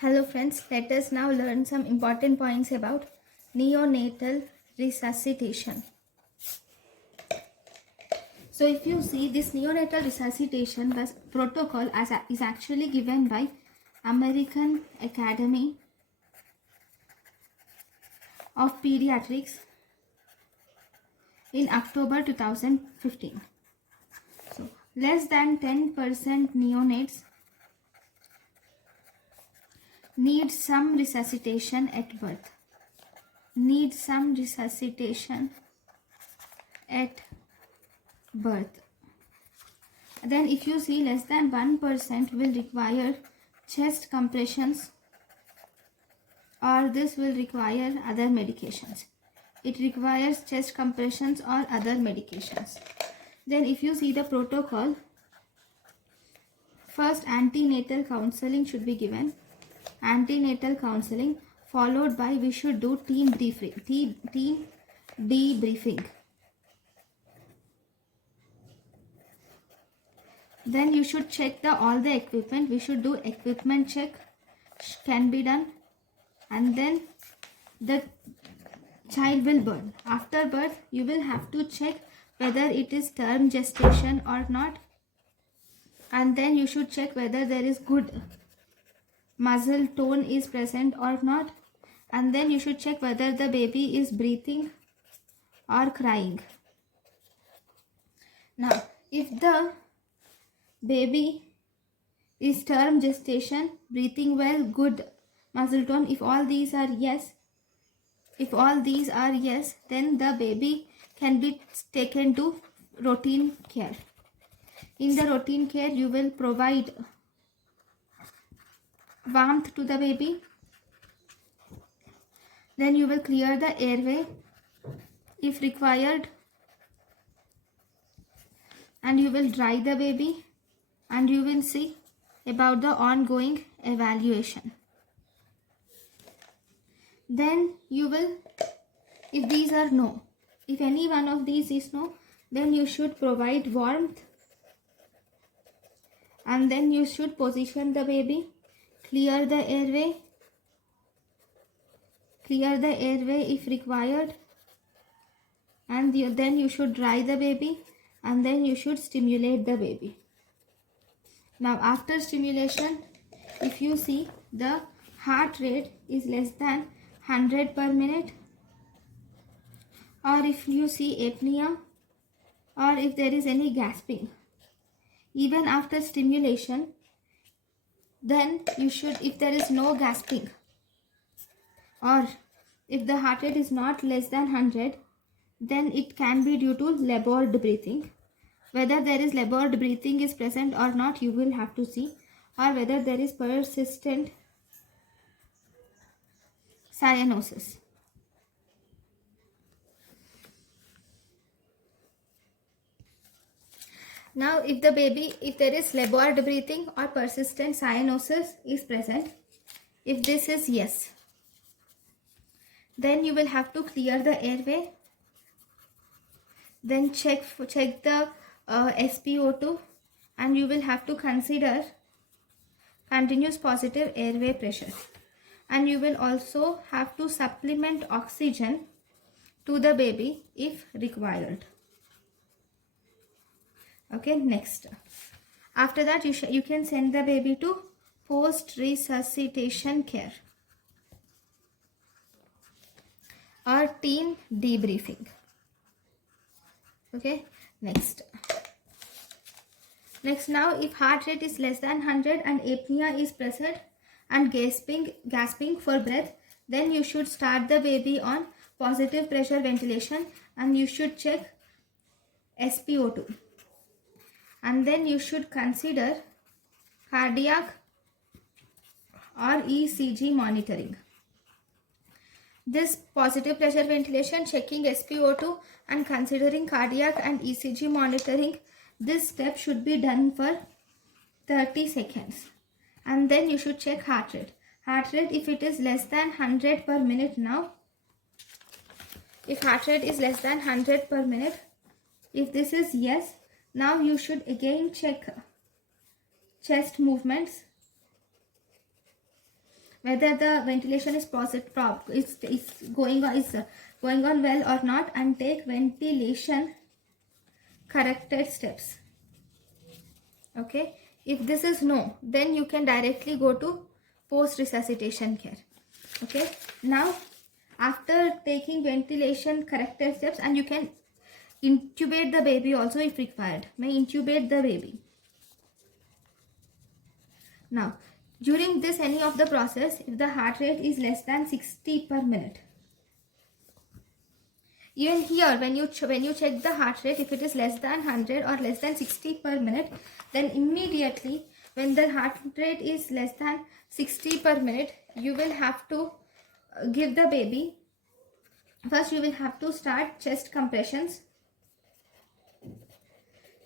Hello friends, let us now learn some important points about neonatal resuscitation. So if you see, this neonatal resuscitation protocol is actually given by American Academy of Pediatrics in October 2015. So less than 10% neonates need some resuscitation at birth. Need some resuscitation at birth. Then if you see, less than 1% will require chest compressions, or this will require other medications. It requires chest compressions or other medications. Then if you see the protocol, first antenatal counseling should be given. Antenatal counseling, followed by we should do team debriefing. Then you should check all the equipment. We should do equipment check, can be done, and then the child will burn. After birth, you will have to check whether it is term gestation or not, and then you should check whether there is good muscle tone is present or not, and then you should check whether the baby is breathing or crying. Now, if the baby is term gestation, breathing well, good muscle tone, if all these are yes, then the baby can be taken to routine care. In the routine care, you will provide warmth to the baby. Then you will clear the airway if required, and you will dry the baby, and you will see about the ongoing evaluation. Then you will, if these are no, if any one of these is no, then you should provide warmth, and then you should position the baby, clear the airway if required, and then you should dry the baby, and then you should stimulate the baby. Now after stimulation, if you see the heart rate is less than 100 per minute, or if you see apnea, or if there is any gasping, even after stimulation, then you should, if there is no gasping, or if the heart rate is not less than 100, then it can be due to labored breathing. Whether there is labored breathing is present or not, you will have to see, or whether there is persistent cyanosis. Now if there is labored breathing or persistent cyanosis is present, if this is yes, then you will have to clear the airway, then check the SpO2, and you will have to consider continuous positive airway pressure, and you will also have to supplement oxygen to the baby if required. Okay, next, after that you can send the baby to post resuscitation care or team debriefing. Okay, next, now if heart rate is less than 100 and apnea is present and gasping for breath, then you should start the baby on positive pressure ventilation, and you should check SpO2, and then you should consider cardiac or ECG monitoring. This positive pressure ventilation, checking SpO2 and considering cardiac and ECG monitoring, this step should be done for 30 seconds. And then you should check heart rate. Heart rate, if it is less than 100 per minute now, if heart rate is less than 100 per minute, if this is yes, now you should again check chest movements, whether the ventilation is going on well or not, and take ventilation corrected steps. Okay, if this is no, then you can directly go to post resuscitation care. Okay, now after taking ventilation corrected steps, and you can intubate the baby also if required. May intubate the baby. Now during this any of the process, if the heart rate is less than 60 per minute, even here when you check the heart rate, if it is less than 100 or less than 60 per minute, then immediately when the heart rate is less than 60 per minute, you will have to give the baby, first you will have to start chest compressions.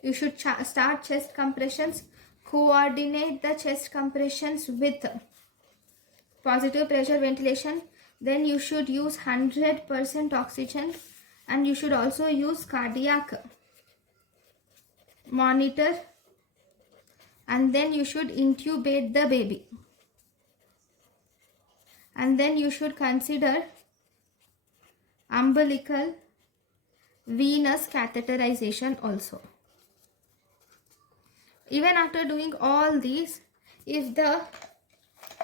You should start chest compressions, coordinate the chest compressions with positive pressure ventilation. Then you should use 100% oxygen, and you should also use cardiac monitor, and then you should intubate the baby, and then you should consider umbilical venous catheterization also. Even after doing all these, if the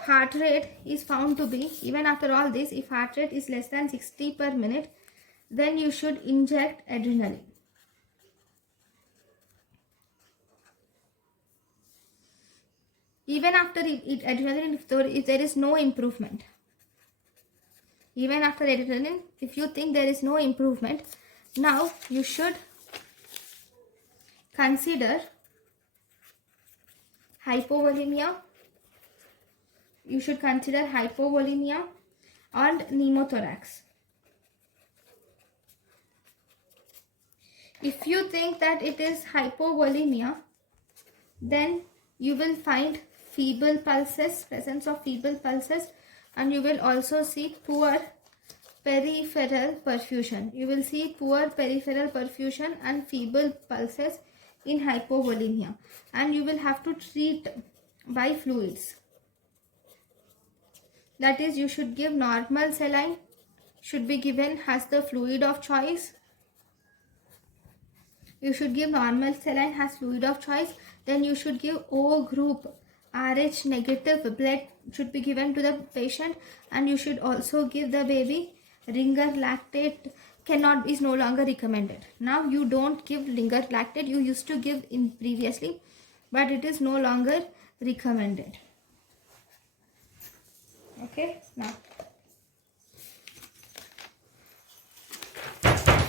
heart rate is found to be, even after all this, if heart rate is less than 60 per minute, then you should inject adrenaline. Even after adrenaline, if there is no improvement, even after adrenaline, if you think there is no improvement, now you should consider hypovolemia. You should consider hypovolemia and pneumothorax. If you think that it is hypovolemia, then you will find feeble pulses, presence of feeble pulses, and you will also see poor peripheral perfusion. You will see poor peripheral perfusion and feeble pulses in hypovolemia, and you will have to treat by fluids. That is, you should give normal saline, should be given as the fluid of choice. You should give normal saline as fluid of choice. Then you should give O group RH negative blood should be given to the patient, and you should also give the baby Ringer lactate is no longer recommended. Now you don't give Ringer lactate, you used to give in previously, but it is no longer recommended. Okay, now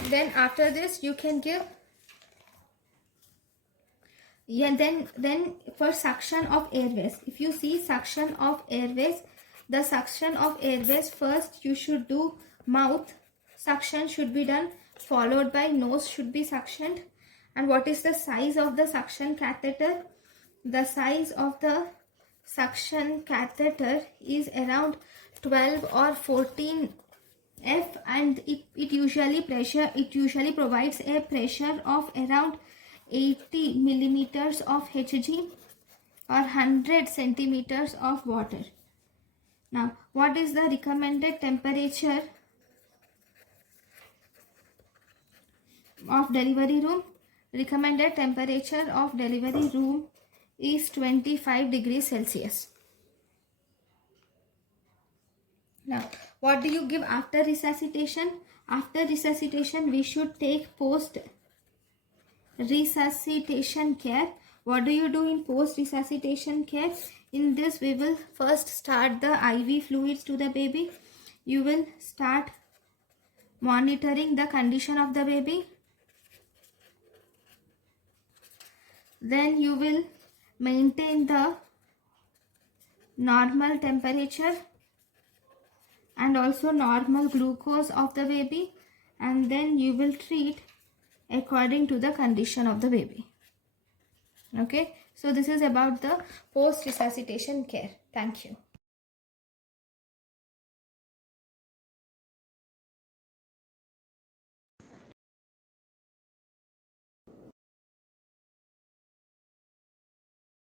then after this you can give, then for suction of airways, if you see suction of airways, the suction of airways, first you should do mouth suction should be done, followed by nose should be suctioned. And what is the size of the suction catheter? The size of the suction catheter is around 12 or 14 F, and it usually provides a pressure of around 80 millimeters of Hg or 100 centimeters of water. Now, what is the recommended temperature of delivery room? Recommended temperature of delivery room is 25 degrees Celsius. Now, what do you give after resuscitation? After resuscitation, we should take post resuscitation care. What do you do in post resuscitation care? In this, we will first start the IV fluids to the baby. You will start monitoring the condition of the baby. Then you will maintain the normal temperature and also normal glucose of the baby, and then you will treat according to the condition of the baby. Okay, so this is about the post resuscitation care. Thank you.